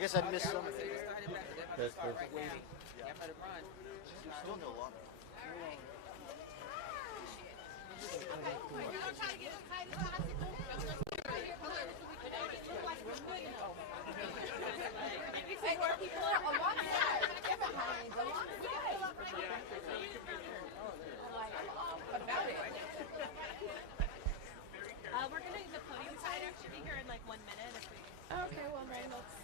guess I missed some. That's good. Still no luck. We're going to use the podium side actually here in like 1 minute. If we... Okay, well then let's...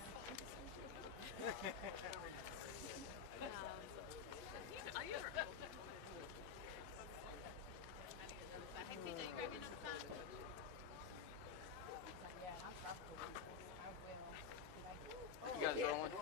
You guys rolling?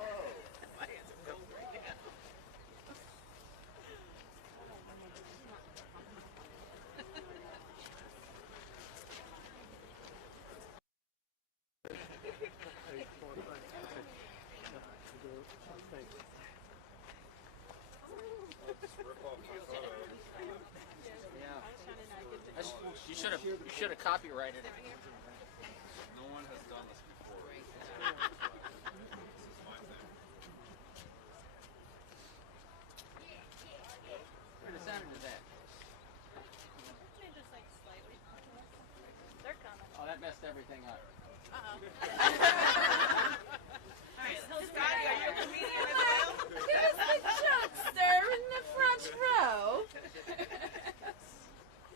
You should have copyrighted it. No one has done this before. This is my thing. Where the sound is that? Just like slightly. They're coming. Oh, that messed everything up. All right, so Scotty, are you a comedian as well? Here's the jokester in the front row.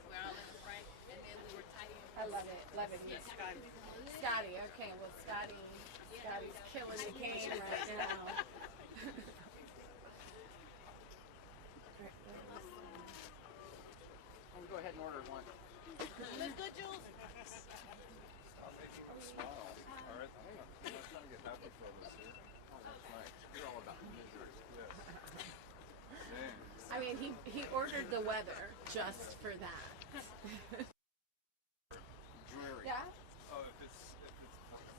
We're all in the front, and then we were tight. I love it. Love it. Yes. Scotty. Okay, well, Scotty's killing the game right now. We'll go ahead and order one. That's good, Jules. Stop making them smile. All right. I'm not trying to get happy for this here. Oh, that's right. You're all about misery. Yes. Dang. I mean, he ordered the weather just for that. Dreary. Yeah? Oh, if it's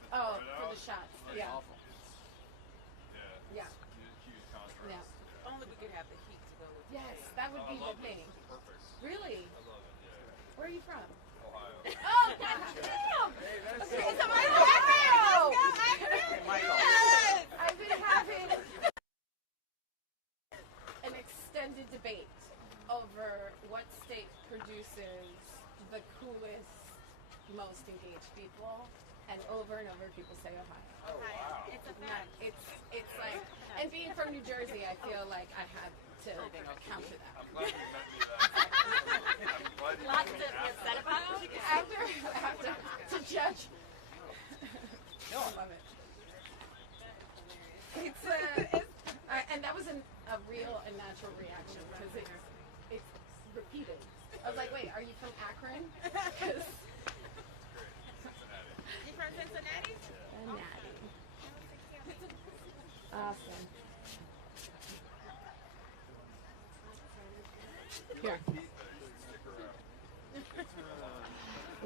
Oh, right for out, the shots. It's Yeah. awful. yeah. Yeah. Huge contrast. Yeah. Only we could have the heat to go with it. Yes, that would Oh, I be the love thing. this. It's perfect. Really? I love it. Yeah. Where are you from? Ohio. Oh, damn! It's a Michael! I've been having an extended debate over what state produces the coolest, most engaged people, and over people say Ohio. Oh, wow. It's a fact. It's like, and being from New Jersey, I feel like I had to counter that. I'm glad you met me that. I'm glad you Lots met to me get after. upset about. After to judge. I love it. It's and that was a real and natural reaction because it's repeated. I was like, wait, are you from Akron? 'Cause You from Cincinnati? Cincinnati. Awesome. Here.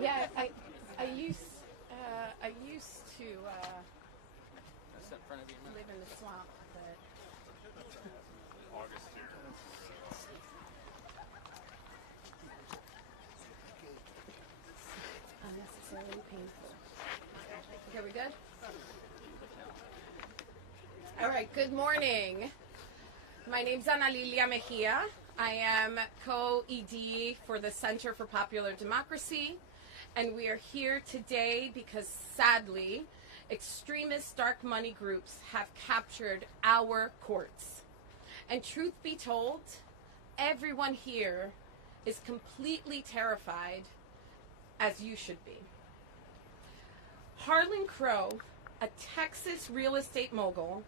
Yeah, I used to That's in front of you. live in the swamp, but August here. unnecessarily painful. Okay, we good? All right, good morning. My name's Analilia Mejia. I am co-ED for the Center for Popular Democracy, and we are here today because, sadly, extremist dark money groups have captured our courts. And truth be told, everyone here is completely terrified, as you should be. Harlan Crow, a Texas real estate mogul,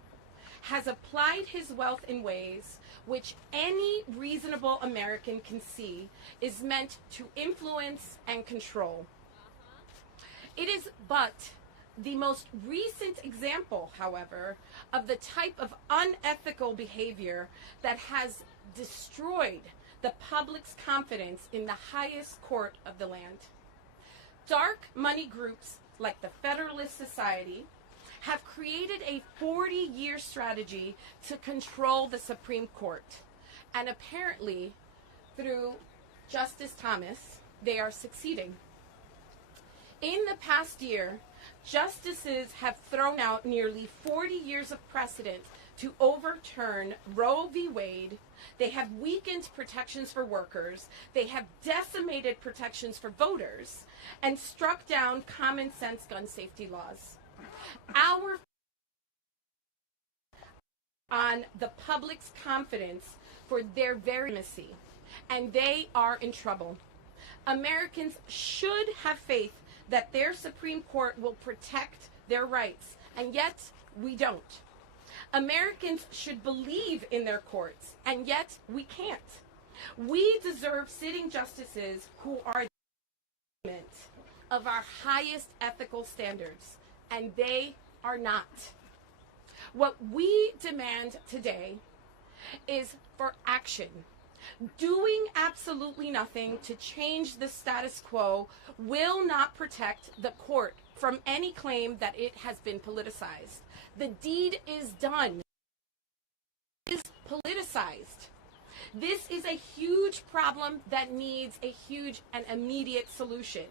has applied his wealth in ways which any reasonable American can see is meant to influence and control. It is but the most recent example, however, of the type of unethical behavior that has destroyed the public's confidence in the highest court of the land. Dark money groups like the Federalist Society have created a 40-year strategy to control the Supreme Court. And apparently, through Justice Thomas, they are succeeding. In the past year, Justices have thrown out nearly 40 years of precedent to overturn Roe v. Wade. They have weakened protections for workers. They have decimated protections for voters and struck down common sense gun safety laws. Our on the public's confidence for their very legitimacy, and they are in trouble. Americans should have faith that their Supreme Court will protect their rights, and yet we don't. Americans should believe in their courts, and yet we can't. We deserve sitting justices who are of our highest ethical standards, and they are not. What we demand today is for action. Doing absolutely nothing to change the status quo will not protect the court from any claim that it has been politicized. The deed is done. It is politicized. This is a huge problem that needs a huge and immediate solution.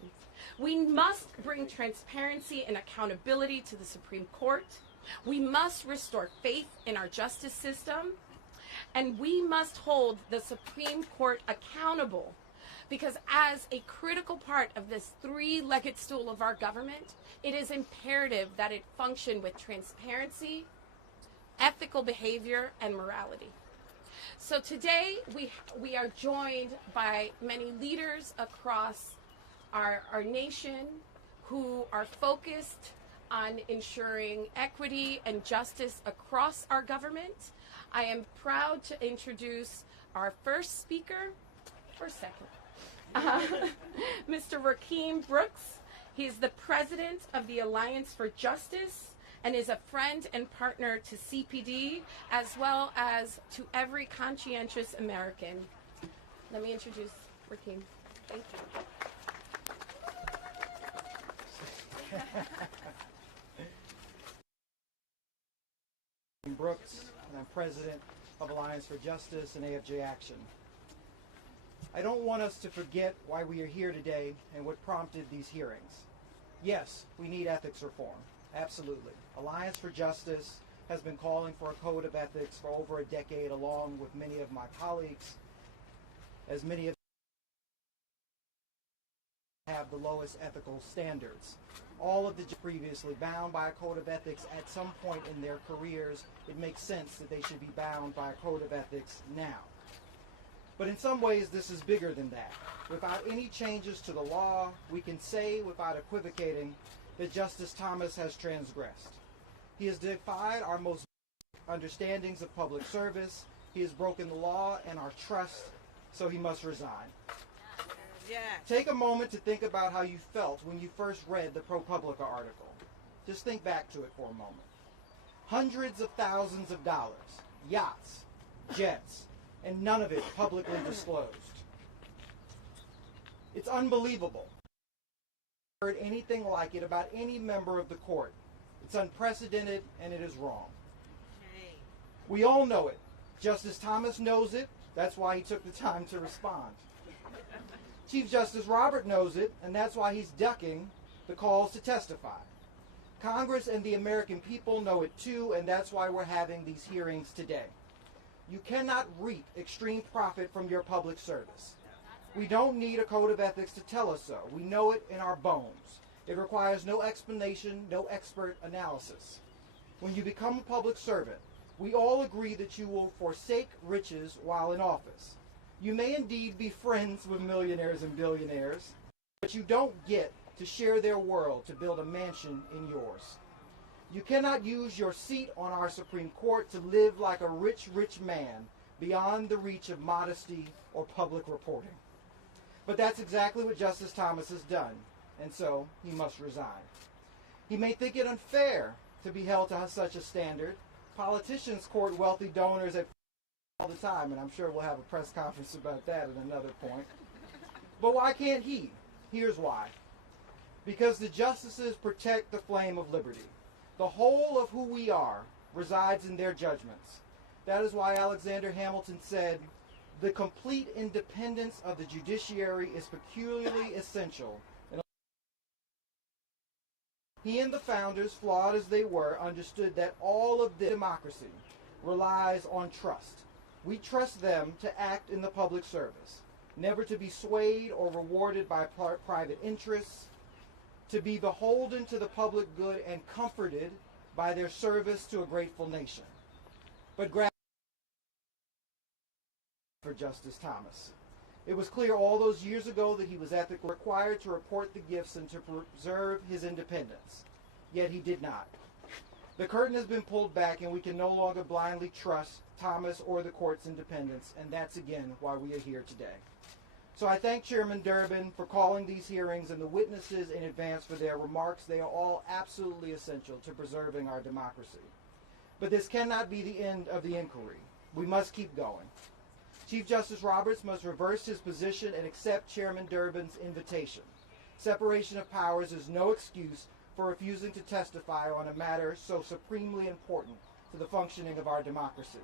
We must bring transparency and accountability to the Supreme Court. We must restore faith in our justice system. And we must hold the Supreme Court accountable, because as a critical part of this three-legged stool of our government, it is imperative that it function with transparency, ethical behavior, and morality. So today we are joined by many leaders across our nation who are focused on ensuring equity and justice across our government. I am proud to introduce our first speaker, Mr. Rakim Brooks. He is the president of the Alliance for Justice and is a friend and partner to CPD as well as to every conscientious American. Let me introduce Rakim. Thank you. Brooks, and I'm president of Alliance for Justice and AFJ Action. I don't want us to forget why we are here today and what prompted these hearings. Yes, we need ethics reform, absolutely. Alliance for Justice has been calling for a code of ethics for over a decade, along with many of my colleagues, as many of them have the lowest ethical standards. All of the previously bound by a code of ethics at some point in their careers, it makes sense that they should be bound by a code of ethics now. But in some ways, this is bigger than that. Without any changes to the law, we can say without equivocating that Justice Thomas has transgressed. He has defied our most understandings of public service. He has broken the law and our trust, so he must resign. Yeah. Take a moment to think about how you felt when you first read the ProPublica article. Just think back to it for a moment. Hundreds of thousands of dollars, yachts, jets, and none of it publicly disclosed. It's unbelievable. I've never heard anything like it about any member of the court. It's unprecedented and it is wrong. Hey. We all know it. Justice Thomas knows it. That's why he took the time to respond. Chief Justice Robert knows it, and that's why he's ducking the calls to testify. Congress and the American people know it too, and that's why we're having these hearings today. You cannot reap extreme profit from your public service. We don't need a code of ethics to tell us so. We know it in our bones. It requires no explanation, no expert analysis. When you become a public servant, we all agree that you will forsake riches while in office. You may indeed be friends with millionaires and billionaires, but you don't get to share their world to build a mansion in yours. You cannot use your seat on our Supreme Court to live like a rich, rich man beyond the reach of modesty or public reporting. But that's exactly what Justice Thomas has done, and so he must resign. He may think it unfair to be held to such a standard. Politicians court wealthy donors at all the time, and I'm sure we'll have a press conference about that at another point. But why can't he? Here's why. Because the justices protect the flame of liberty. The whole of who we are resides in their judgments. That is why Alexander Hamilton said, "The complete independence of the judiciary is peculiarly essential." He and the founders, flawed as they were, understood that all of this democracy relies on trust. We trust them to act in the public service, never to be swayed or rewarded by private interests, to be beholden to the public good and comforted by their service to a grateful nation. But for Justice Thomas. It was clear all those years ago that he was ethically required to report the gifts and to preserve his independence. Yet he did not. The curtain has been pulled back and we can no longer blindly trust Thomas or the court's independence, and that's again why we are here today. So I thank Chairman Durbin for calling these hearings and the witnesses in advance for their remarks. They are all absolutely essential to preserving our democracy. But this cannot be the end of the inquiry. We must keep going. Chief Justice Roberts must reverse his position and accept Chairman Durbin's invitation. Separation of powers is no excuse for refusing to testify on a matter so supremely important to the functioning of our democracy.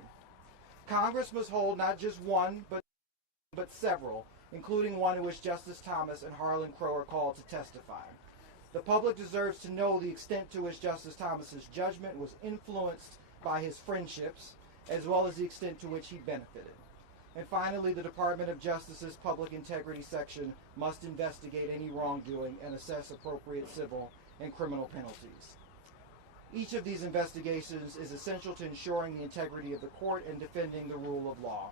Congress must hold not just one, but several, including one in which Justice Thomas and Harlan Crow are called to testify. The public deserves to know the extent to which Justice Thomas's judgment was influenced by his friendships, as well as the extent to which he benefited. And finally, the Department of Justice's Public Integrity Section must investigate any wrongdoing and assess appropriate civil and criminal penalties. Each of these investigations is essential to ensuring the integrity of the court and defending the rule of law.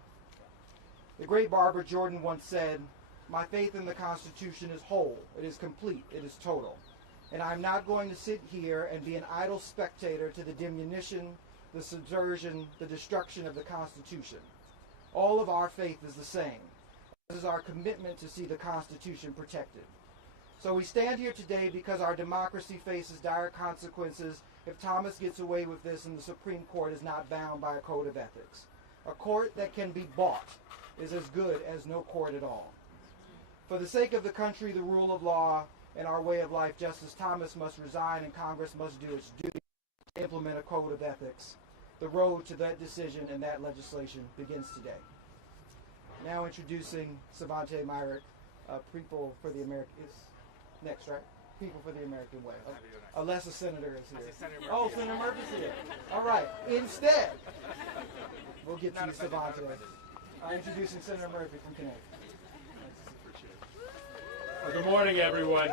The great Barbara Jordan once said, "My faith in the Constitution is whole, it is complete, it is total. And I'm not going to sit here and be an idle spectator to the diminution, the subversion, the destruction of the Constitution. All of our faith is the same, as is our commitment to see the Constitution protected. So we stand here today because our democracy faces dire consequences if Thomas gets away with this and the Supreme Court is not bound by a code of ethics. A court that can be bought is as good as no court at all. For the sake of the country, the rule of law, and our way of life, Justice Thomas must resign and Congress must do its duty to implement a code of ethics. The road to that decision and that legislation begins today." Now introducing Savante Myrick, People for the American... It's next, right? People for the American Way. Unless a senator is here. Oh, Senator Murphy's here. All right. Instead, we'll get to you, Savante. Introducing Senator Murphy from Connecticut. Well, good morning, everyone.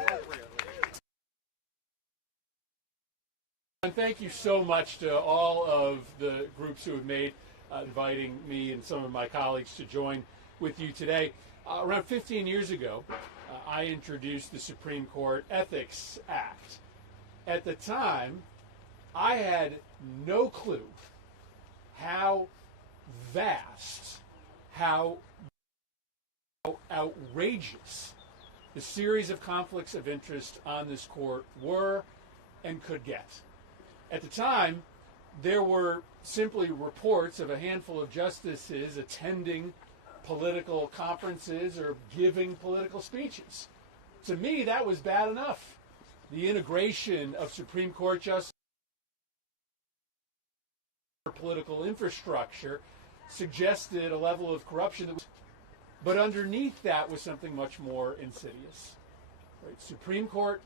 And thank you so much to all of the groups who have made inviting me and some of my colleagues to join with you today. Around 15 years ago, I introduced the Supreme Court Ethics Act. At the time, I had no clue how vast, how outrageous the series of conflicts of interest on this court were and could get. At the time, there were simply reports of a handful of justices attending political conferences or giving political speeches. To me, that was bad enough. The integration of Supreme Court justices in political infrastructure suggested a level of corruption that was, but underneath that was something much more insidious. Right? Supreme Court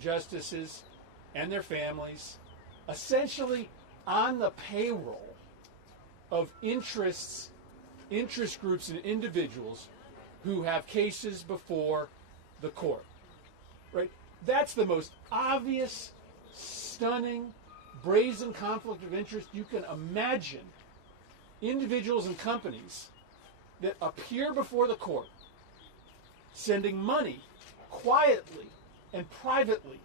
justices and their families essentially on the payroll of interest groups and individuals who have cases before the court. Right? That's the most obvious, stunning, brazen conflict of interest you can imagine. Individuals and companies that appear before the court sending money quietly and privately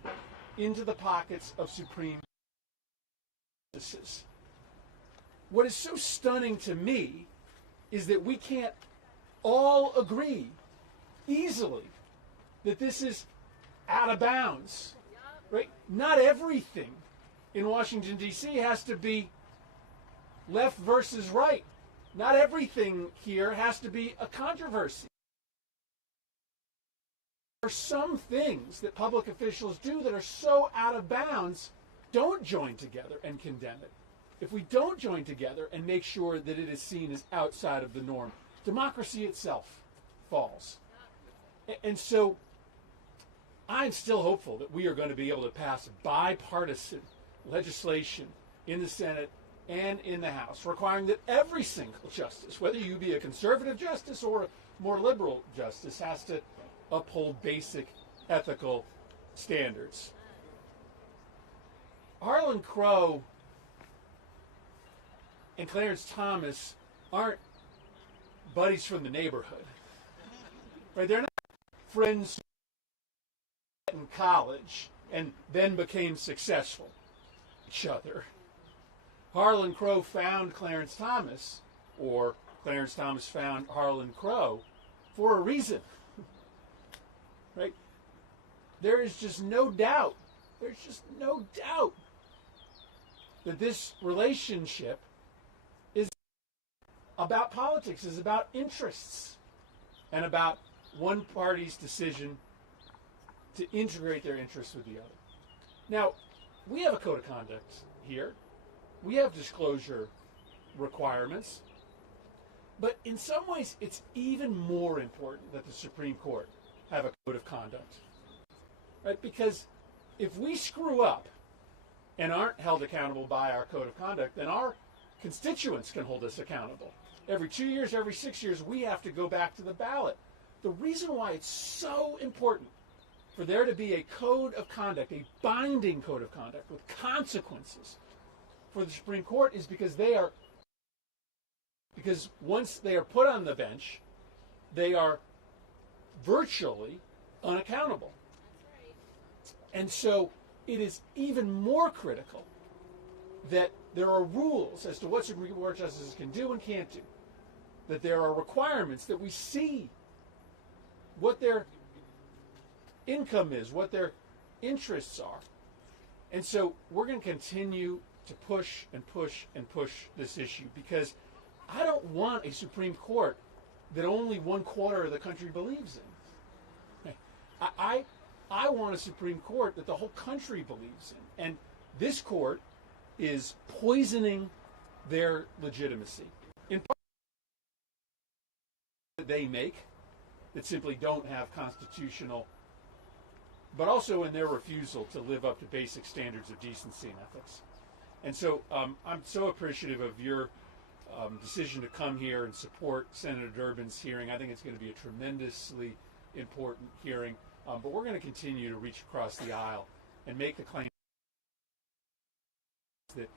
into the pockets of Supreme justices. What is so stunning to me is that we can't all agree easily that this is out of bounds. Right? Not everything in Washington, D.C. has to be left versus right. Not everything here has to be a controversy. There are some things that public officials do that are so out of bounds. Don't join together and condemn it. If we don't join together and make sure that it is seen as outside of the norm, democracy itself falls. And so I'm still hopeful that we are going to be able to pass bipartisan legislation in the Senate and in the House requiring that every single justice, whether you be a conservative justice or a more liberal justice, has to uphold basic ethical standards. Harlan Crow and Clarence Thomas aren't buddies from the neighborhood. Right? They're not friends who met in college and then became successful each other. Harlan Crow found Clarence Thomas, or Clarence Thomas found Harlan Crow, for a reason. Right? There is just no doubt, that this relationship is about politics, is about interests, and about one party's decision to integrate their interests with the other. Now, we have a code of conduct here. We have disclosure requirements. But in some ways, it's even more important that the Supreme Court have a code of conduct. Right? Because if we screw up and aren't held accountable by our code of conduct, then our constituents can hold us accountable. Every 2 years, every 6 years, we have to go back to the ballot. The reason why it's so important for there to be a code of conduct, a binding code of conduct with consequences for the Supreme Court is because once they are put on the bench, they are virtually unaccountable. And so it is even more critical that there are rules as to what Supreme Court justices can do and can't do. That there are requirements, that we see what their income is, what their interests are. And so we're going to continue to push and push and push this issue, because I don't want a Supreme Court that only 1/4 of the country believes in. I want a Supreme Court that the whole country believes in. And this court is poisoning their legitimacy. In part, that they make that simply don't have constitutional, but also in their refusal to live up to basic standards of decency and ethics. And so I'm so appreciative of your decision to come here and support Senator Durbin's hearing. I think it's going to be a tremendously important hearing. But we're going to continue to reach across the aisle and make the claim that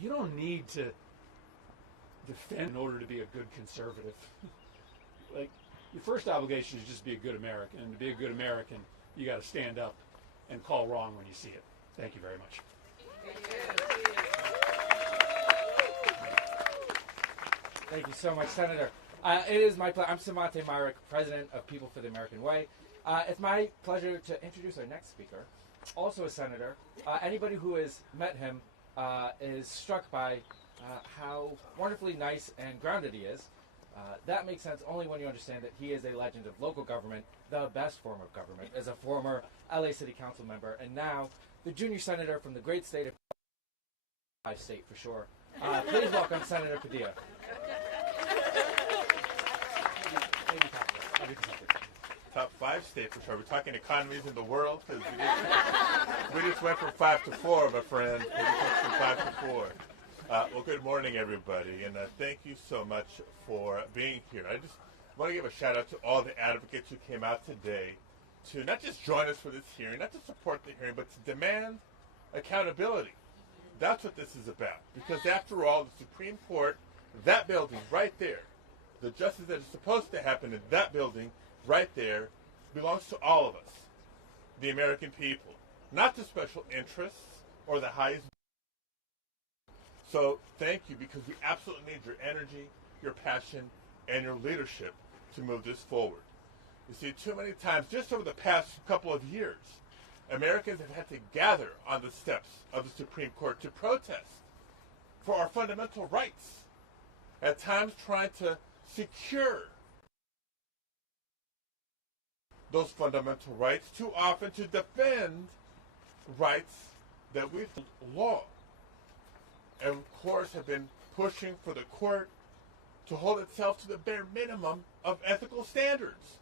you don't need to defend in order to be a good conservative. Like, your first obligation is just be a good American. And to be a good American, you got to stand up and call wrong when you see it. Thank you very much. Thank you so much, Senator. It is my pleasure. I'm Samante Myrick, President of People for the American Way. It's my pleasure to introduce our next speaker, also a senator. Anybody who has met him is struck by how wonderfully nice and grounded he is. That makes sense only when you understand that he is a legend of local government, the best form of government, as a former LA City Council member, and now the junior senator from the great state of state for sure. Please welcome Senator Padilla. Top 5 state for sure. We're talking economies in the world, because we just went from 5 to 4, my friend. We just went from 5 to 4. Well, good morning, everybody, and thank you so much for being here. I just want to give a shout out to all the advocates who came out today to not just join us for this hearing, not to support the hearing, but to demand accountability. That's what this is about, because after all, the Supreme Court, that building right there, the justice that is supposed to happen in that building right there, belongs to all of us, the American people, not to special interests or the highest. So thank you, because we absolutely need your energy, your passion, and your leadership to move this forward. You see, too many times, just over the past couple of years, Americans have had to gather on the steps of the Supreme Court to protest for our fundamental rights, at times trying to secure those fundamental rights, too often to defend rights that we law. And of course have been pushing for the court to hold itself to the bare minimum of ethical standards.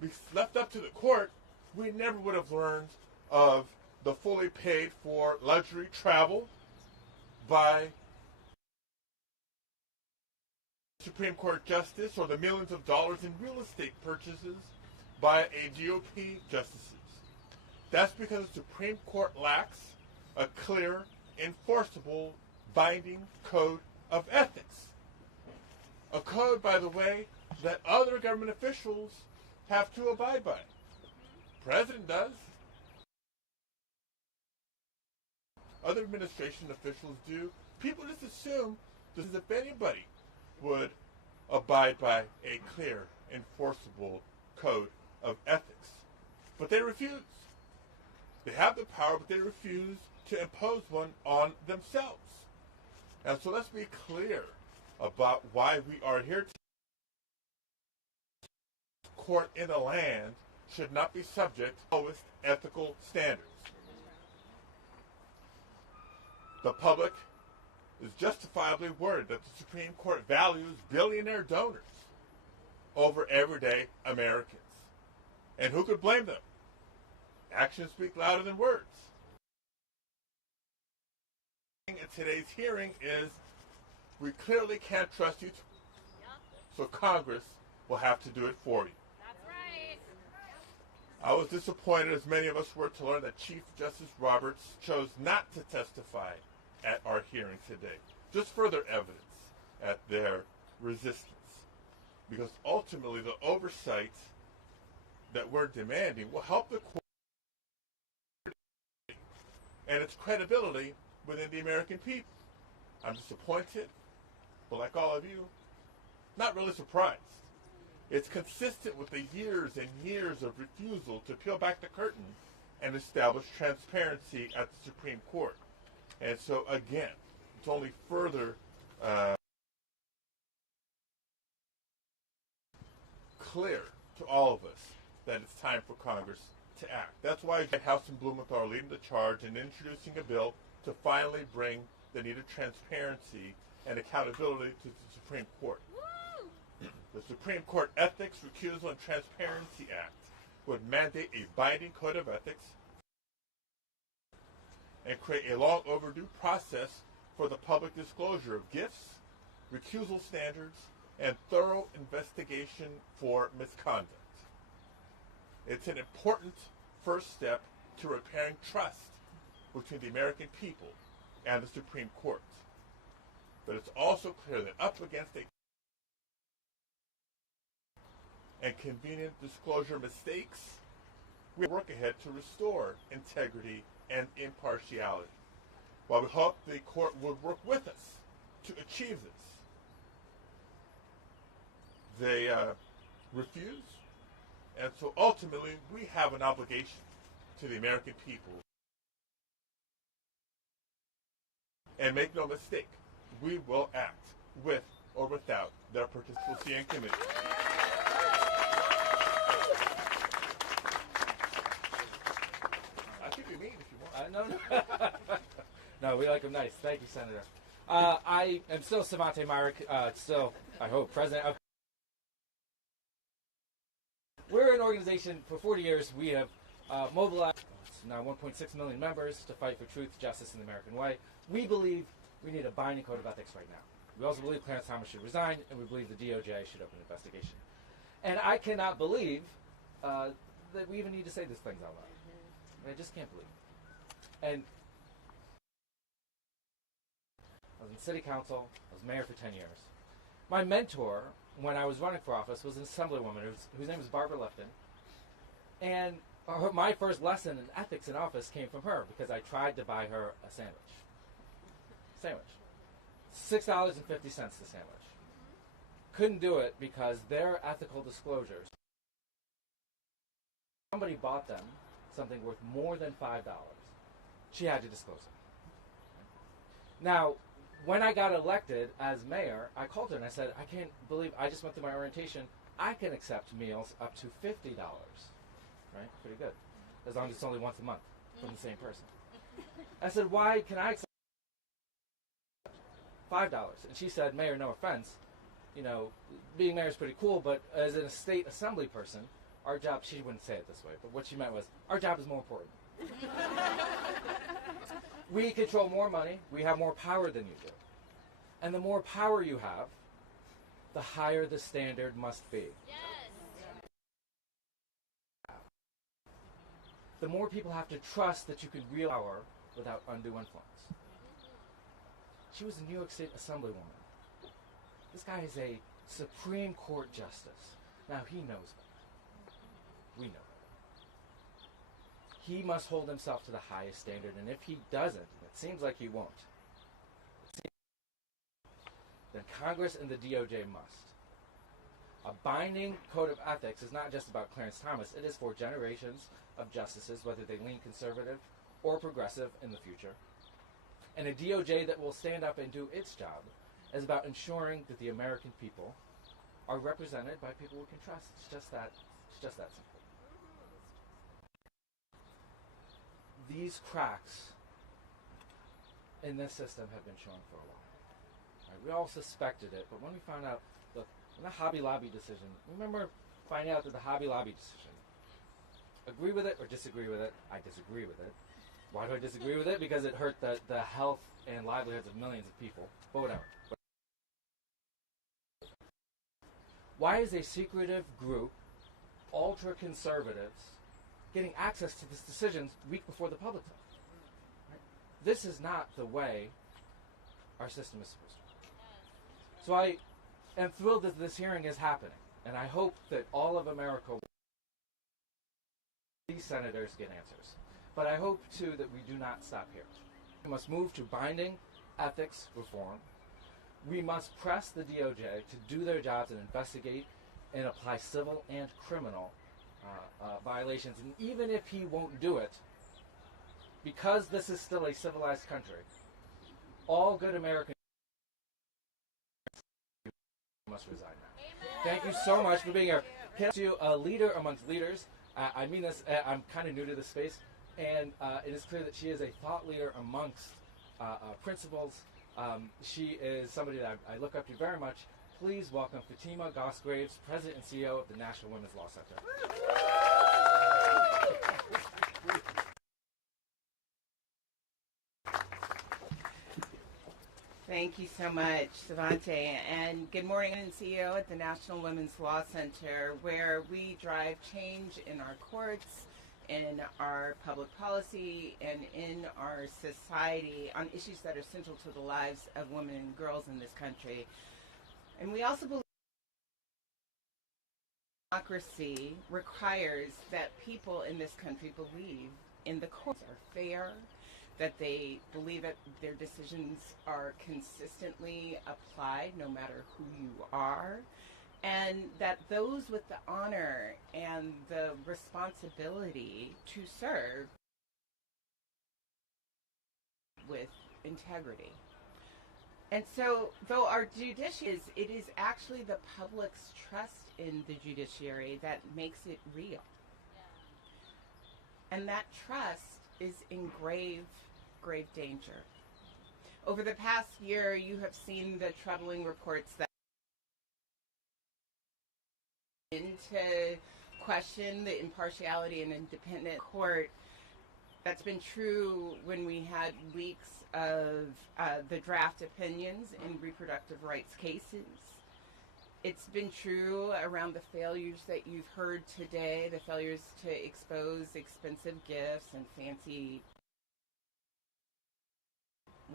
We left up to the court we never would have learned of the fully paid for luxury travel by Supreme Court justice or the millions of dollars in real estate purchases by a GOP justices. That's because the Supreme Court lacks a clear, enforceable, binding code of ethics. A code, by the way, that other government officials have to abide by. President does. Other administration officials do. People just assume that if anybody would abide by a clear, enforceable code of ethics. But they refuse. They have the power, but they refuse to impose one on themselves. And so let's be clear about why we are here today. Court in the land should not be subject to lowest ethical standards. The public is justifiably worried that the Supreme Court values billionaire donors over everyday Americans. And who could blame them? Actions speak louder than words. In today's hearing is we clearly can't trust you, so Congress will have to do it for you. That's right. I was disappointed, as many of us were, to learn that Chief Justice Roberts chose not to testify at our hearing today. Just further evidence at their resistance. Because ultimately the oversight that we're demanding will help the court and its credibility within the American people. I'm disappointed, but like all of you, not really surprised. It's consistent with the years and years of refusal to peel back the curtain and establish transparency at the Supreme Court. And so, again, it's only further clear to all of us that it's time for Congress to act. That's why Whitehouse and Blumenthal are leading the charge in introducing a bill to finally bring the needed transparency and accountability to the Supreme Court. The Supreme Court Ethics, Recusal, and Transparency Act would mandate a binding code of ethics and create a long overdue process for the public disclosure of gifts, recusal standards, and thorough investigation for misconduct. It's an important first step to repairing trust between the American people and the Supreme Court. But it's also clear that up against and convenient disclosure mistakes, we work ahead to restore integrity and impartiality. While we hope the court would work with us to achieve this, they refuse, and so ultimately we have an obligation to the American people. And make no mistake, we will act with or without their participation in committee. I think you mean if you want. No. No, we like them nice. Thank you, Senator. I am still Savante Myrick, still, I hope, president of. We're an organization, for 40 years, we have mobilized now 1.6 million members to fight for truth, justice, and the American way. We believe we need a binding code of ethics right now. We also believe Clarence Thomas should resign, and we believe the DOJ should open an investigation. And I cannot believe that we even need to say these things out loud. I just can't believe it. And I was in city council, I was mayor for 10 years. My mentor, when I was running for office, was an assemblywoman whose name was Barbara Lifton. And my first lesson in ethics in office came from her because I tried to buy her a sandwich. $6.50 the sandwich. Couldn't do it because their ethical disclosures, somebody bought them something worth more than $5. She had to disclose it. Now, when I got elected as mayor, I called her and I said, I can't believe I just went through my orientation. I can accept meals up to $50. Right? Pretty good. As long as it's only once a month from the same person. I said, why can I accept $5? And she said, Mayor, no offense, you know, being mayor is pretty cool, but as a state assembly person, our job, she wouldn't say it this way, but what she meant was, our job is more important. We control more money, we have more power than you do. And the more power you have, the higher the standard must be. The more people have to trust that you could wield power without undue influence. She was a New York State Assemblywoman. This guy is a Supreme Court justice. Now he knows better. We know better. He must hold himself to the highest standard, and if he doesn't, and it seems like he won't, then Congress and the DOJ must. A binding code of ethics is not just about Clarence Thomas, it is for generations of justices, whether they lean conservative or progressive in the future. And a DOJ that will stand up and do its job is about ensuring that the American people are represented by people we can trust. It's just that simple. These cracks in this system have been shown for a while. Right, we all suspected it, but when we found out, look, the Hobby Lobby decision, remember finding out that the Hobby Lobby decision, agree with it or disagree with it? I disagree with it. Why do I disagree with it? Because it hurt the health and livelihoods of millions of people. But whatever. Why is a secretive group, ultra-conservatives, getting access to this decision week before the public does? Right? This is not the way our system is supposed to work. So I am thrilled that this hearing is happening, and I hope that all of America, these senators, get answers. But I hope, too, that we do not stop here. We must move to binding ethics reform. We must press the DOJ to do their jobs and investigate and apply civil and criminal violations. And even if he won't do it, because this is still a civilized country, all good Americans must resign now. Amen. Thank you so much for being here. Can I ask you, a leader amongst leaders, I mean this, I'm kind of new to this space, and it is clear that she is a thought leader amongst principals. She is somebody that I look up to very much. Please welcome Fatima Gosgraves, President and CEO of the National Women's Law Center. Thank you so much, Savante, and good morning. I'm CEO at the National Women's Law Center, where we drive change in our courts, in our public policy, and in our society on issues that are central to the lives of women and girls in this country. And we also believe democracy requires that people in this country believe in the courts are fair, that they believe that their decisions are consistently applied no matter who you are, and that those with the honor and the responsibility to serve with integrity. And so, though our judiciary it is actually the public's trust in the judiciary that makes it real. Yeah. And that trust is in grave danger. Over the past year, you have seen the troubling reports that to question the impartiality and independent court. That's been true when we had leaks of the draft opinions in reproductive rights cases. It's been true around the failures that you've heard today, the failures to expose expensive gifts and fancy,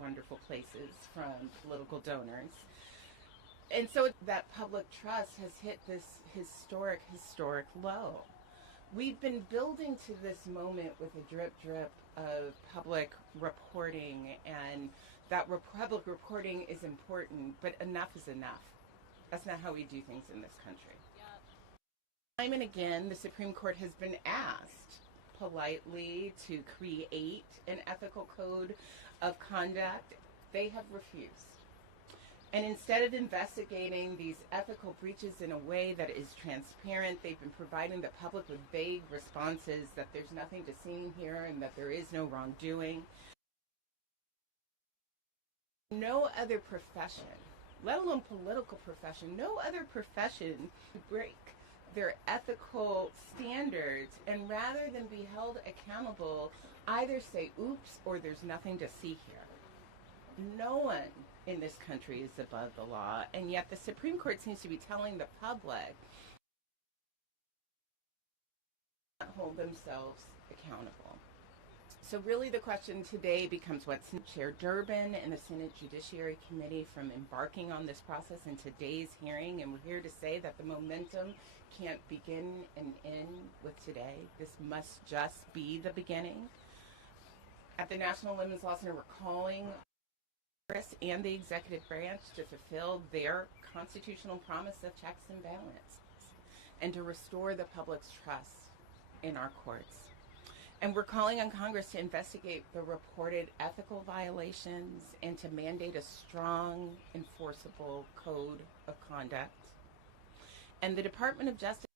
wonderful places from political donors. And so that public trust has hit this historic low. We've been building to this moment with a drip of public reporting, and that public reporting is important, but enough is enough. That's not how we do things in this country. Yep. Time and again, the Supreme Court has been asked politely to create an ethical code of conduct. They have refused. And instead of investigating these ethical breaches in a way that is transparent, they've been providing the public with vague responses that there's nothing to see here and that there is no wrongdoing. No other profession, let alone political profession, no other profession break their ethical standards, and rather than be held accountable, either say, oops, or there's nothing to see here. No one in this country is above the law, and yet the Supreme Court seems to be telling the public to hold themselves accountable. So really the question today becomes what's Chair Durbin and the Senate Judiciary Committee from embarking on this process in today's hearing, and we're here to say that the momentum can't begin and end with today. This must just be the beginning. At the National Women's Law Center, we're calling Congress and the executive branch to fulfill their constitutional promise of checks and balances and to restore the public's trust in our courts. And we're calling on Congress to investigate the reported ethical violations and to mandate a strong, enforceable code of conduct. And the Department of Justice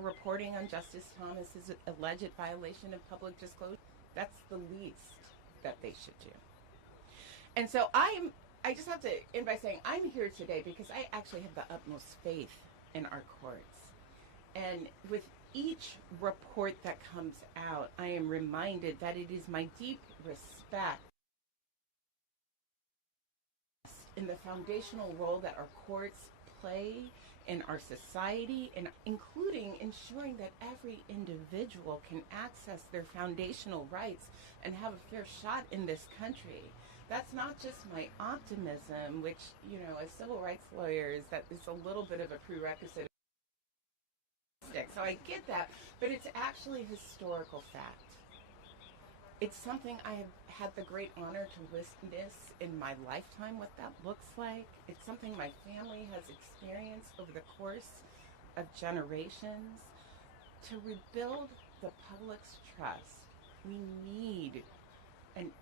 reporting on Justice Thomas's alleged violation of public disclosure. That's the least that they should do. And so I just have to end by saying I'm here today because I actually have the utmost faith in our courts. And with each report that comes out, I am reminded that it is my deep respect in the foundational role that our courts play in our society, and including ensuring that every individual can access their foundational rights and have a fair shot in this country. That's not just my optimism, which, you know, as civil rights lawyers, that is a little bit of a prerequisite. So I get that, but it's actually historical fact. It's something I have had the great honor to witness in my lifetime, what that looks like. It's something my family has experienced over the course of generations. To rebuild the public's trust, we need an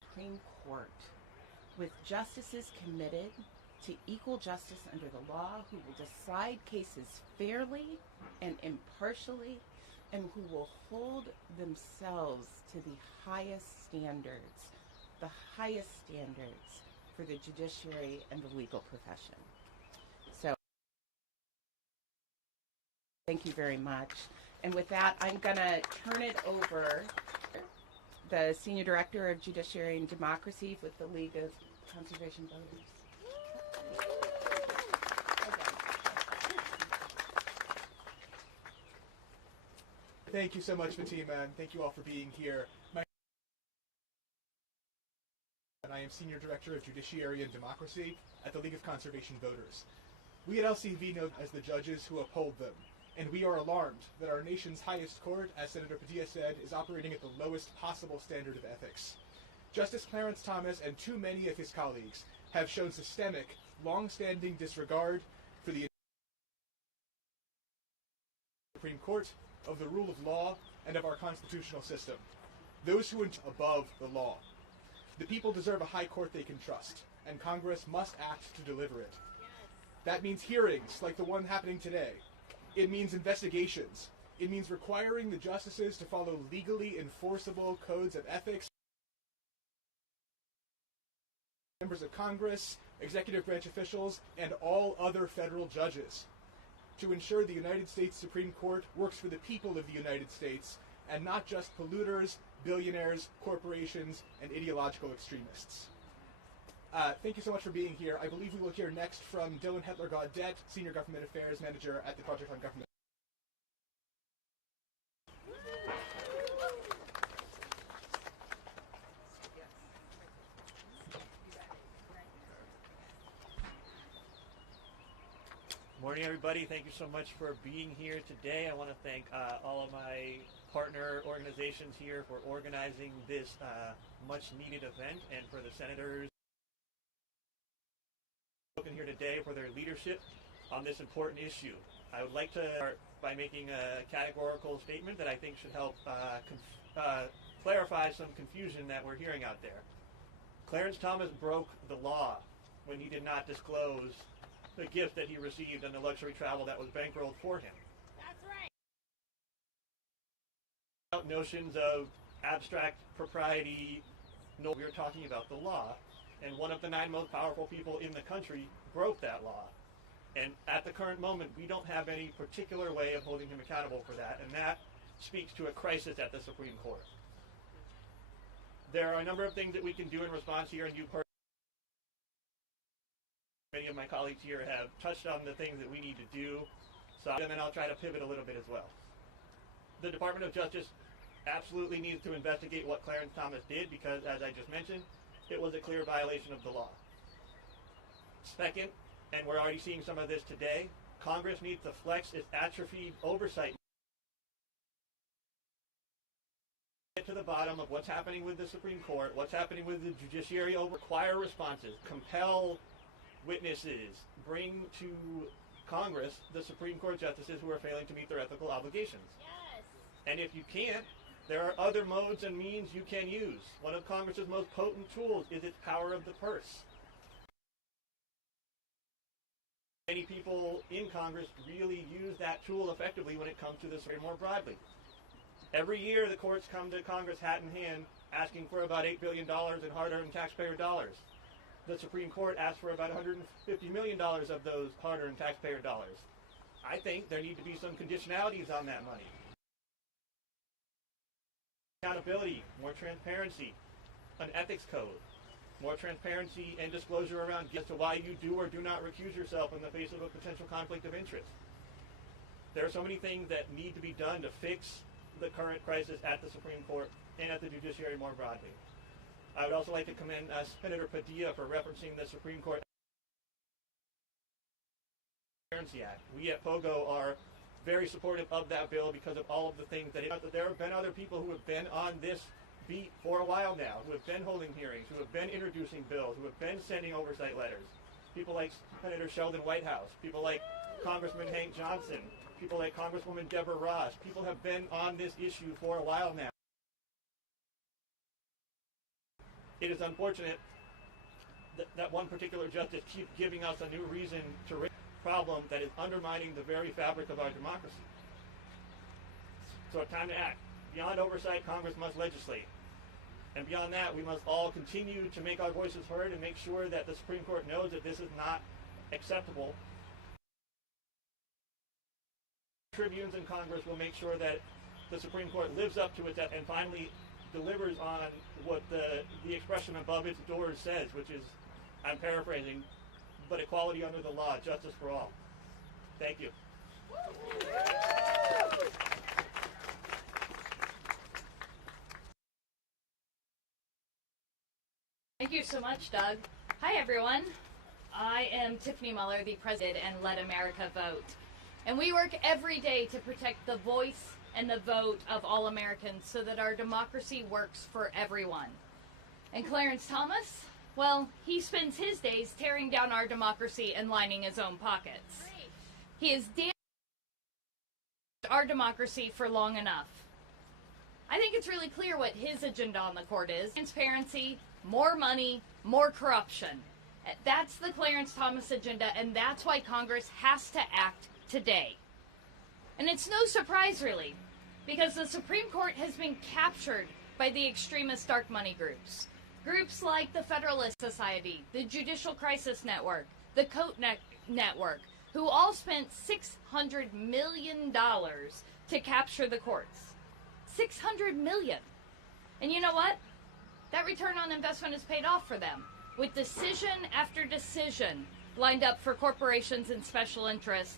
Supreme Court with justices committed to equal justice under the law, who will decide cases fairly and impartially, and who will hold themselves to the highest standards for the judiciary and the legal profession. So, thank you very much. And with that, I'm going to turn it over to the Senior Director of Judiciary and Democracy with the League of Conservation Voters. Thank you so much, Fatima, and thank you all for being here. I am Senior Director of Judiciary and Democracy at the League of Conservation Voters. We at LCV know as the judges who uphold them, and we are alarmed that our nation's highest court, as Senator Padilla said, is operating at the lowest possible standard of ethics. Justice Clarence Thomas and too many of his colleagues have shown systemic, long-standing disregard for the Supreme Court, of the rule of law, and of our constitutional system. Those who are above the law. The people deserve a high court they can trust, and Congress must act to deliver it. That means hearings like the one happening today. It means investigations. It means requiring the justices to follow legally enforceable codes of ethics. Members of Congress, executive branch officials, and all other federal judges, to ensure the United States Supreme Court works for the people of the United States and not just polluters, billionaires, corporations, and ideological extremists. Thank you so much for being here. I believe we will hear next from Dylan Hetler-Gaudet, Senior Government Affairs Manager at the Project on Government. Morning, everybody. Thank you so much for being here today. I want to thank all of my partner organizations here for organizing this much-needed event, and for the senators looking here today for their leadership on this important issue. I would like to start by making a categorical statement that I think should help clarify some confusion that we're hearing out there. Clarence Thomas broke the law when he did not disclose the gift that he received and the luxury travel that was bankrolled for him. That's right. Notions of abstract propriety. No, we are talking about the law, and one of the 9 most powerful people in the country broke that law. And at the current moment, we don't have any particular way of holding him accountable for that, and that speaks to a crisis at the Supreme Court. There are a number of things that we can do in response here, and you many of my colleagues here have touched on the things that we need to do, and then I'll try to pivot a little bit as well. The Department of Justice absolutely needs to investigate what Clarence Thomas did because, as I just mentioned, it was a clear violation of the law. Second, and we're already seeing some of this today, Congress needs to flex its atrophied oversight. Get to the bottom of what's happening with the Supreme Court, what's happening with the judiciary, require responses, compel witnesses, bring to Congress the Supreme Court justices who are failing to meet their ethical obligations. Yes. And if you can't, there are other modes and means you can use. One of Congress's most potent tools is its power of the purse. Many people in Congress really use that tool effectively when it comes to this more broadly. Every year, the courts come to Congress hat in hand asking for about $8 billion in hard-earned taxpayer dollars. The Supreme Court asks for about $150 million of those hard-earned taxpayer dollars. I think there need to be some conditionalities on that money. Accountability, more transparency, an ethics code, more transparency and disclosure around as to why you do or do not recuse yourself in the face of a potential conflict of interest. There are so many things that need to be done to fix the current crisis at the Supreme Court and at the judiciary more broadly. I would also like to commend Senator Padilla for referencing the Supreme Court Transparency Act. We at POGO are very supportive of that bill because of all of the things that there have been other people who have been on this beat for a while now, who have been holding hearings, who have been introducing bills, who have been sending oversight letters. People like Senator Sheldon Whitehouse, people like Congressman Hank Johnson, people like Congresswoman Deborah Ross. People have been on this issue for a while now. It is unfortunate that one particular justice keeps giving us a new reason to raise a problem that is undermining the very fabric of our democracy. So it's time to act. Beyond oversight, Congress must legislate. And beyond that, we must all continue to make our voices heard and make sure that the Supreme Court knows that this is not acceptable. Tribunes in Congress will make sure that the Supreme Court lives up to it and finally delivers on what the expression above its doors says, which is, I'm paraphrasing, but equality under the law, justice for all. Thank you. Thank you so much, Doug. Hi, everyone. I am Tiffany Muller, the president and Let America Vote. And we work every day to protect the voice and the vote of all Americans so that our democracy works for everyone. And Clarence Thomas, well, he spends his days tearing down our democracy and lining his own pockets. Great. He has damaged our democracy for long enough. I think it's really clear what his agenda on the court is. Transparency, more money, more corruption. That's the Clarence Thomas agenda, and that's why Congress has to act today. And it's no surprise, really, because the Supreme Court has been captured by the extremist dark money groups. Groups like the Federalist Society, the Judicial Crisis Network, the Coat Network, who all spent $600 million to capture the courts. $600 million. And you know what? That return on investment is paid off for them, with decision after decision lined up for corporations and special interests.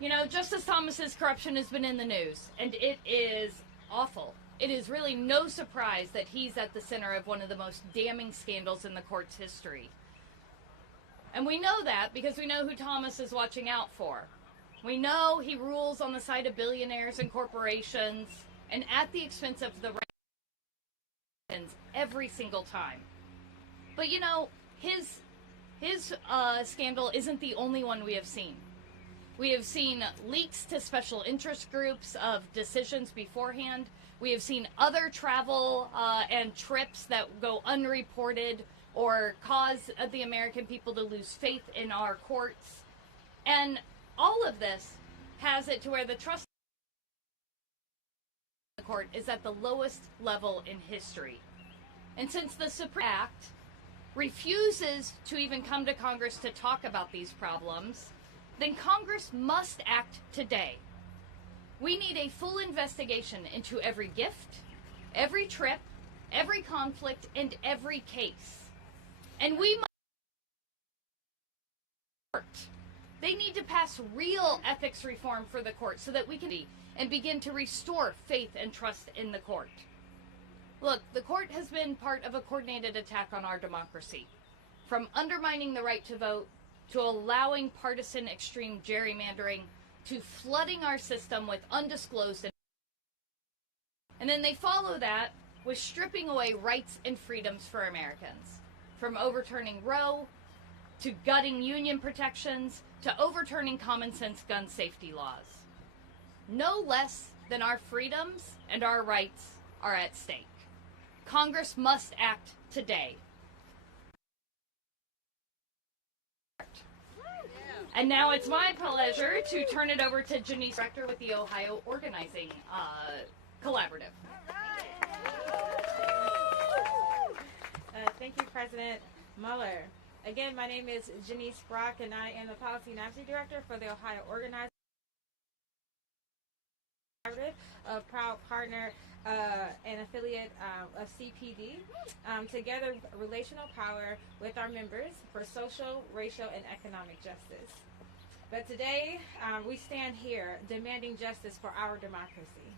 You know, Justice Thomas's corruption has been in the news, and it is awful. It is really no surprise that he's at the center of one of the most damning scandals in the court's history. And we know that because we know who Thomas is watching out for. We know he rules on the side of billionaires and corporations, and at the expense of the every single time. But you know, his scandal isn't the only one we have seen. We have seen leaks to special interest groups of decisions beforehand. We have seen other travel and trips that go unreported or cause the American people to lose faith in our courts. And all of this has it to where the trust in the court is at the lowest level in history. And since the Supreme Act, refuses to even come to Congress to talk about these problems, then Congress must act today. We need a full investigation into every gift, every trip, every conflict, and every case. And we must. They need to pass real ethics reform for the court so that we can and begin to restore faith and trust in the court. Look, the court has been part of a coordinated attack on our democracy, from undermining the right to vote, to allowing partisan extreme gerrymandering, to flooding our system with undisclosed. And then they follow that with stripping away rights and freedoms for Americans, from overturning Roe, to gutting union protections, to overturning common sense gun safety laws. No less than our freedoms and our rights are at stake. Congress must act today. And now it's my pleasure to turn it over to Janice, director with the Ohio Organizing Collaborative. Thank you, President Mueller. Again, my name is Janice Brock, and I am the Policy and Advocacy Director for the Ohio Organizing Collaborative, a proud partner and affiliate of CPD. Together, relational power with our members for social, racial, and economic justice. But today, we stand here demanding justice for our democracy.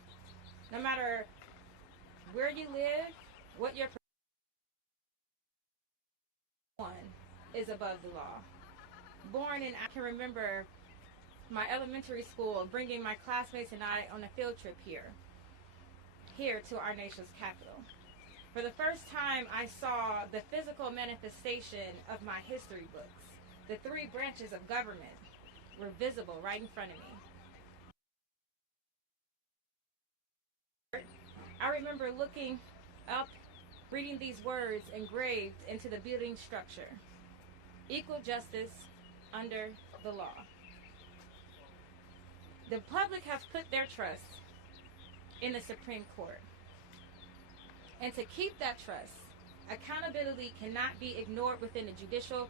No matter where you live, what your one is above the law. Born in, I can remember my elementary school bringing my classmates and I on a field trip here to our nation's capital. For the first time, I saw the physical manifestation of my history books. The three branches of government were visible right in front of me. I remember looking up, reading these words engraved into the building structure: equal justice under the law. The public has put their trust in the Supreme Court. And to keep that trust, accountability cannot be ignored within the judicial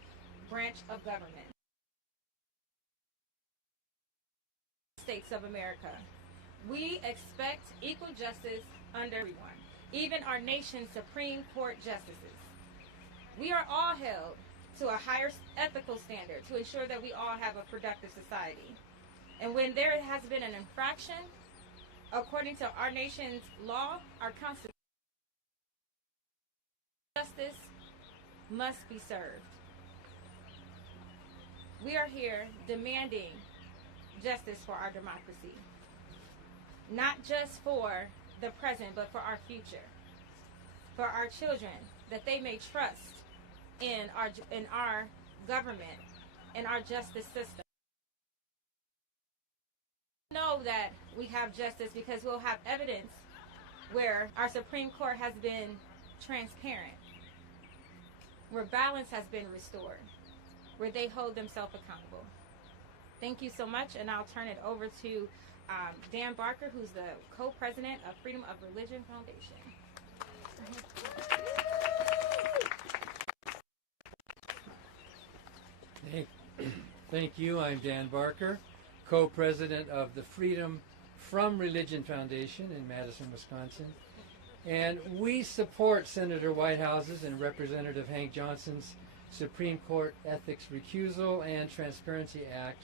branch of government. States of America, we expect equal justice under everyone, even our nation's Supreme Court justices. We are all held to a higher ethical standard to ensure that we all have a productive society. And when there has been an infraction, according to our nation's law, our Constitution, justice must be served. We are here demanding justice for our democracy, not just for the present, but for our future, for our children, that they may trust in our government and our justice system. Know that we have justice because we'll have evidence where our Supreme Court has been transparent, where balance has been restored, where they hold themselves accountable. Thank you so much, and I'll turn it over to Dan Barker, who's the co-president of Freedom of Religion Foundation. Thank you. I'm Dan Barker, co-president of the Freedom from Religion Foundation in Madison, Wisconsin. And we support Senator Whitehouse's and Representative Hank Johnson's Supreme Court Ethics Recusal and Transparency Act,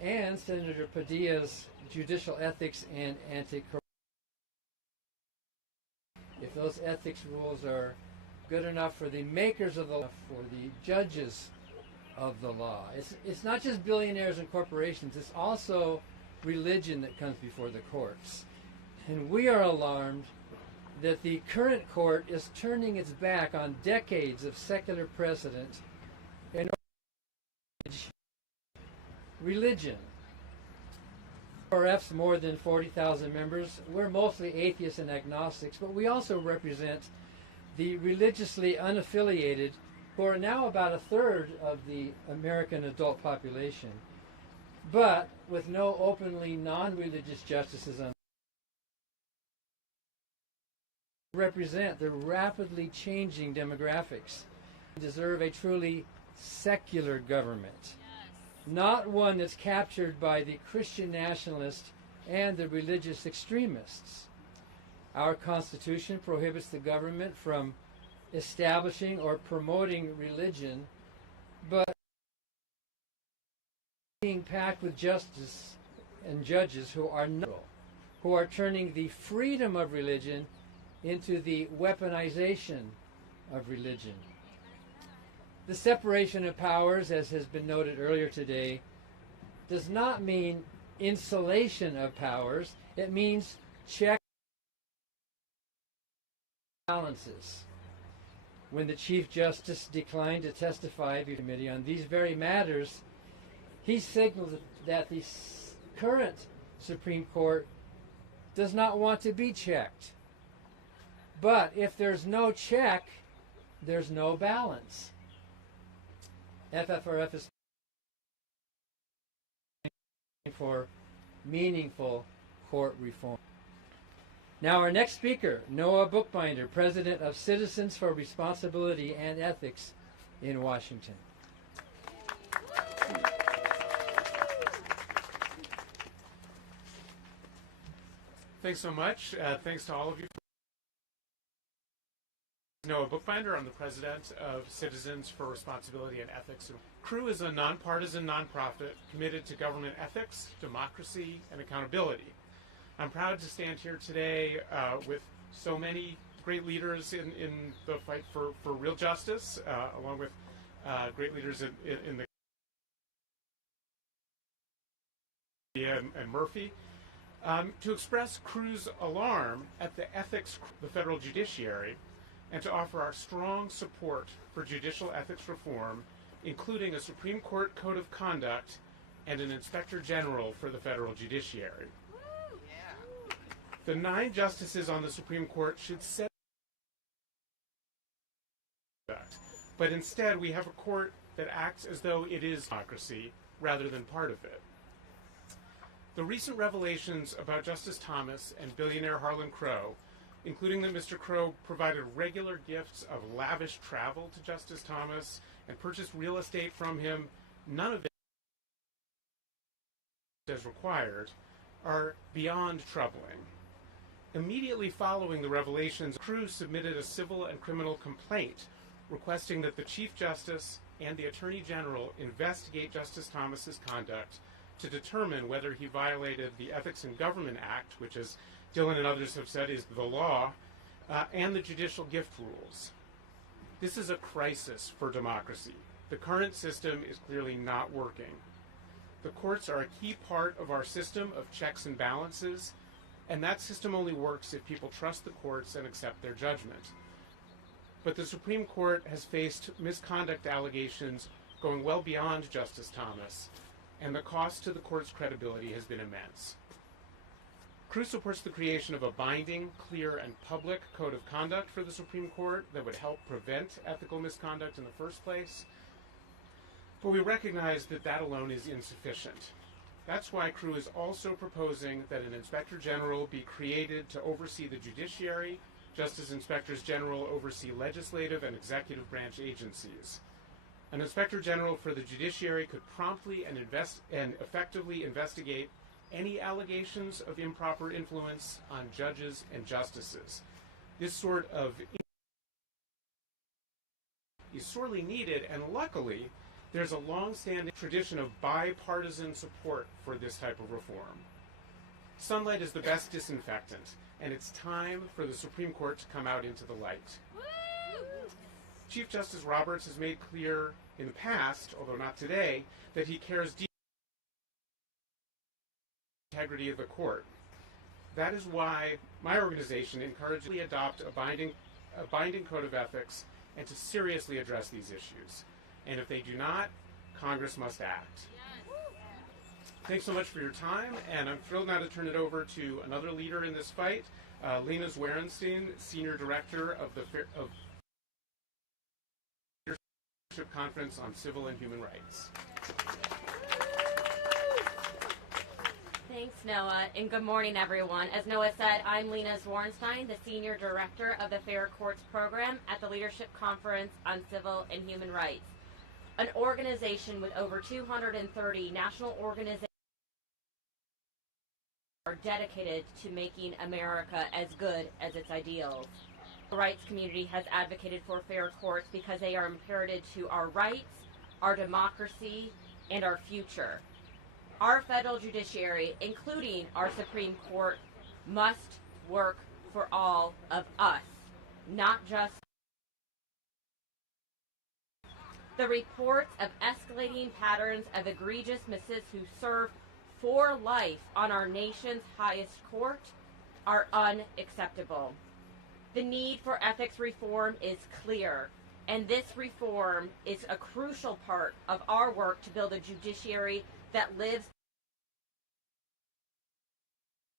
and Senator Padilla's Judicial Ethics and Anti-Corruption. If those ethics rules are good enough for the makers of the law, for the judges of the law. It's not just billionaires and corporations, it's also religion that comes before the courts. And we are alarmed that the current court is turning its back on decades of secular precedent and religion. RF's more than 40,000 members. We're mostly atheists and agnostics, but we also represent the religiously unaffiliated, who are now about a third of the American adult population, but with no openly non-religious justices on represent the rapidly changing demographics deserve a truly secular government, not one that's captured by the Christian nationalists and the religious extremists. Our Constitution prohibits the government from establishing or promoting religion, but being packed with justice and judges who are neutral, who are turning the freedom of religion into the weaponization of religion. The separation of powers, as has been noted earlier today, does not mean insulation of powers. It means check balances. When the Chief Justice declined to testify before the committee on these very matters, he signaled that the current Supreme Court does not want to be checked. But if there's no check, there's no balance. FFRF is for meaningful court reform. Now our next speaker, Noah Bookbinder, President of Citizens for Responsibility and Ethics in Washington. Thanks so much. Thanks to all of you. Noah Bookbinder. I'm the president of Citizens for Responsibility and Ethics. CREW is a nonpartisan nonprofit committed to government ethics, democracy, and accountability. I'm proud to stand here today with so many great leaders in the fight for real justice, along with great leaders in the and Murphy, to express CREW's alarm at the ethics of the federal judiciary and to offer our strong support for judicial ethics reform, including a Supreme Court Code of Conduct and an Inspector General for the federal judiciary. The 9 justices on the Supreme Court should set that, but instead we have a court that acts as though it is democracy rather than part of it. The recent revelations about Justice Thomas and billionaire Harlan Crow, including that Mr. Crow provided regular gifts of lavish travel to Justice Thomas and purchased real estate from him, none of it as required, are beyond troubling. Immediately following the revelations, CREW submitted a civil and criminal complaint requesting that the Chief Justice and the Attorney General investigate Justice Thomas's conduct to determine whether he violated the Ethics in Government Act, which, as Dylan and others have said, is the law, and the judicial gift rules. This is a crisis for democracy. The current system is clearly not working. The courts are a key part of our system of checks and balances, and that system only works if people trust the courts and accept their judgment. But the Supreme Court has faced misconduct allegations going well beyond Justice Thomas, and the cost to the court's credibility has been immense. CREW supports the creation of a binding, clear, and public code of conduct for the Supreme Court that would help prevent ethical misconduct in the first place. But we recognize that that alone is insufficient. That's why CREW is also proposing that an Inspector General be created to oversee the judiciary, just as Inspectors General oversee legislative and executive branch agencies. An Inspector General for the judiciary could promptly and effectively investigate any allegations of improper influence on judges and justices. This sort of is sorely needed, and luckily, there's a long-standing tradition of bipartisan support for this type of reform. Sunlight is the best disinfectant, and it's time for the Supreme Court to come out into the light. Chief Justice Roberts has made clear in the past, although not today, that he cares deeply about the integrity of the court. That is why my organization encourages to adopt a binding code of ethics and to seriously address these issues. And if they do not, Congress must act. Thanks so much for your time, and I'm thrilled now to turn it over to another leader in this fight, Lena Zwerenstein, Senior Director of the Leadership Conference on Civil and Human Rights. Thanks, Noah, and good morning, everyone. As Noah said, I'm Lena Zwarnstein, the Senior Director of the Fair Courts Program at the Leadership Conference on Civil and Human Rights, an organization with over 230 national organizations are dedicated to making America as good as its ideals. The rights community has advocated for fair courts because they are imperative to our rights, our democracy, and our future. Our federal judiciary, including our Supreme Court, must work for all of us, not just the reports of escalating patterns of egregious misses who serve for life on our nation's highest court are unacceptable. The need for ethics reform is clear, and this reform is a crucial part of our work to build a judiciary that lives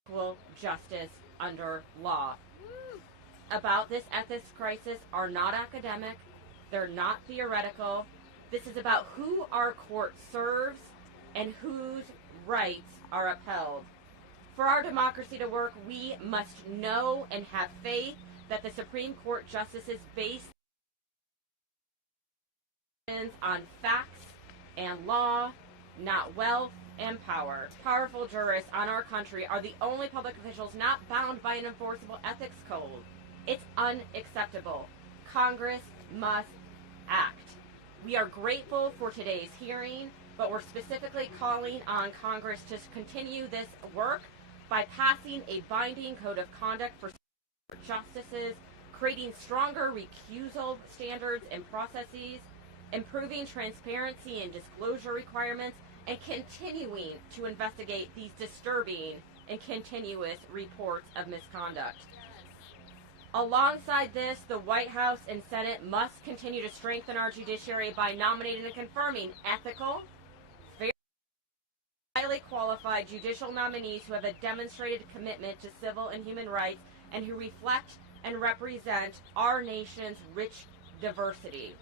equal justice under law. About this ethics crisis are not academic, they're not theoretical. This is about who our court serves and whose rights are upheld. For our democracy to work, we must know and have faith that the Supreme Court justices base on facts and law, not wealth and power. Powerful jurists on our country are the only public officials not bound by an enforceable ethics code. It's unacceptable. Congress must act. We are grateful for today's hearing, but we're specifically calling on Congress to continue this work by passing a binding code of conduct for justices, creating stronger recusal standards and processes, improving transparency and disclosure requirements, and continuing to investigate these disturbing and continuous reports of misconduct. Alongside this, the White House and Senate must continue to strengthen our judiciary by nominating and confirming ethical, fair, highly qualified judicial nominees who have a demonstrated commitment to civil and human rights and who reflect and represent our nation's rich diversity.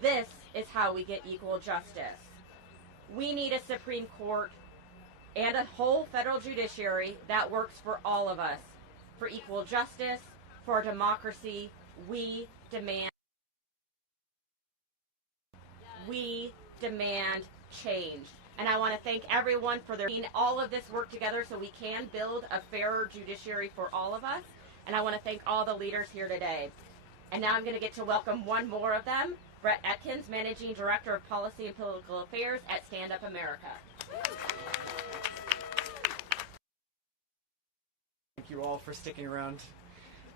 This is how we get equal justice. We need a Supreme Court and a whole federal judiciary that works for all of us. For equal justice, for our democracy, we demand change. And I want to thank everyone for doing all of this work together so we can build a fairer judiciary for all of us. And I want to thank all the leaders here today. And now I'm going to get to welcome one more of them, Brett Atkins, Managing Director of Policy and Political Affairs at Stand Up America. Thank you all for sticking around,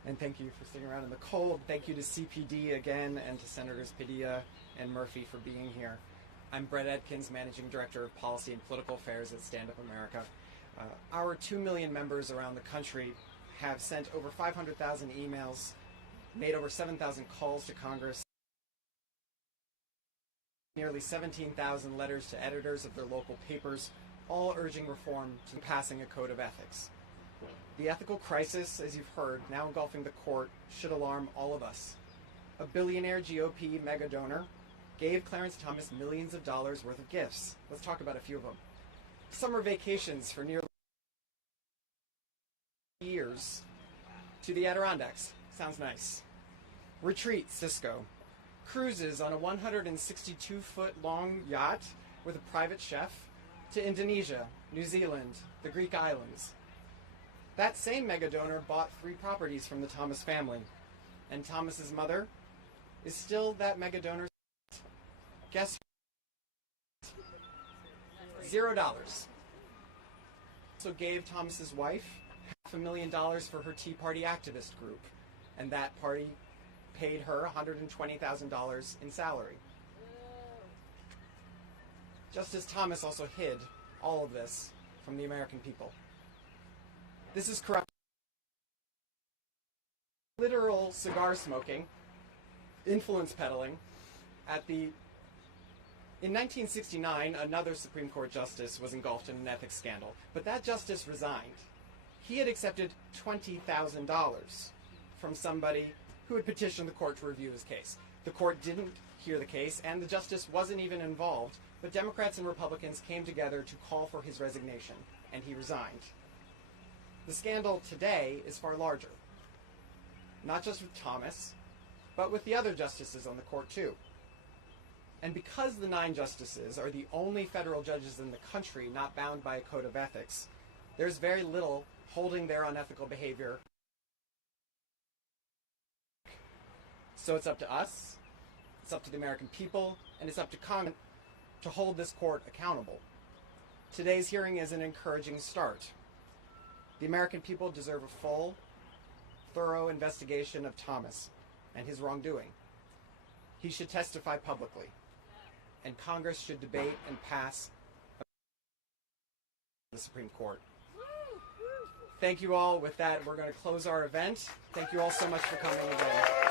and thank you for sticking around in the cold. Thank you to CPD again, and to Senators Padilla and Murphy for being here. I'm Brett Atkins, Managing Director of Policy and Political Affairs at Stand Up America. Our 2 million members around the country have sent over 500,000 emails, made over 7,000 calls to Congress, nearly 17,000 letters to editors of their local papers, all urging reform to passing a code of ethics. The ethical crisis, as you've heard, now engulfing the court, should alarm all of us. A billionaire GOP mega donor gave Clarence Thomas millions of dollars worth of gifts. Let's talk about a few of them. Summer vacations for nearly years to the Adirondacks. Sounds nice. Retreat, Cisco. Cruises on a 162-foot long yacht with a private chef to Indonesia, New Zealand, the Greek islands. That same mega donor bought 3 properties from the Thomas family, and Thomas's mother is still that mega donor's. Guess $0. Also gave Thomas's wife $500,000 for her Tea Party activist group, and that party paid her $120,000 in salary. Justice Thomas also hid all of this from the American people. This is corrupt. Literal cigar smoking, influence peddling. In 1969, another Supreme Court justice was engulfed in an ethics scandal, but that justice resigned. He had accepted $20,000 from somebody who had petitioned the court to review his case. The court didn't hear the case, and the justice wasn't even involved, but Democrats and Republicans came together to call for his resignation. and he resigned. The scandal today is far larger, not just with Thomas, but with the other justices on the court too. And because the 9 justices are the only federal judges in the country not bound by a code of ethics, there's very little holding their unethical behavior. So it's up to us, it's up to the American people, and it's up to Congress to hold this court accountable. Today's hearing is an encouraging start. The American people deserve a full, thorough investigation of Thomas and his wrongdoing. He should testify publicly, and Congress should debate and pass the Supreme Court. Thank you all. With that, we're going to close our event. Thank you all so much for coming again.